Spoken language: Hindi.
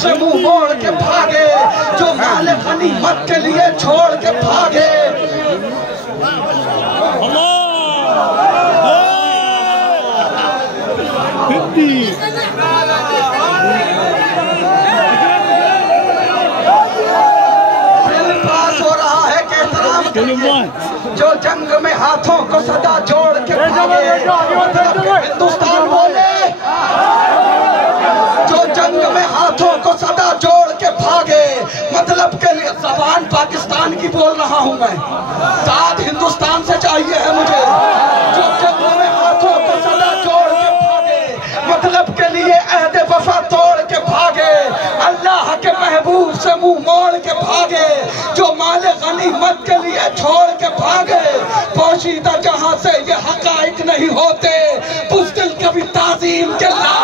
से मुंह मोड़ के भागे, जो माल गनीमत के लिए छोड़ के भागे। जो जंग में हाथों को सदा जोड़ के भागे, हिंदुस्तान बोले, जो जंग में हाथों को सदा जोड़ के भागे, मतलब के लिए जबान पाकिस्तान की बोल रहा हूं मैं, साथ हिंदुस्तान से चाहिए है मुझे। जो जंग में हाथों को सदा जोड़ के भागे, मतलब के लिए अहद वफा तोड़ के भागे, अल्लाह के महबूब से मुंह मोड़ के भागे, जो माल गनीमत के लिए छोड़ के भागे। पोशीदा जहां से ये हकाइक नहीं होते, बुज़दिल कभी ताज़ीम के ला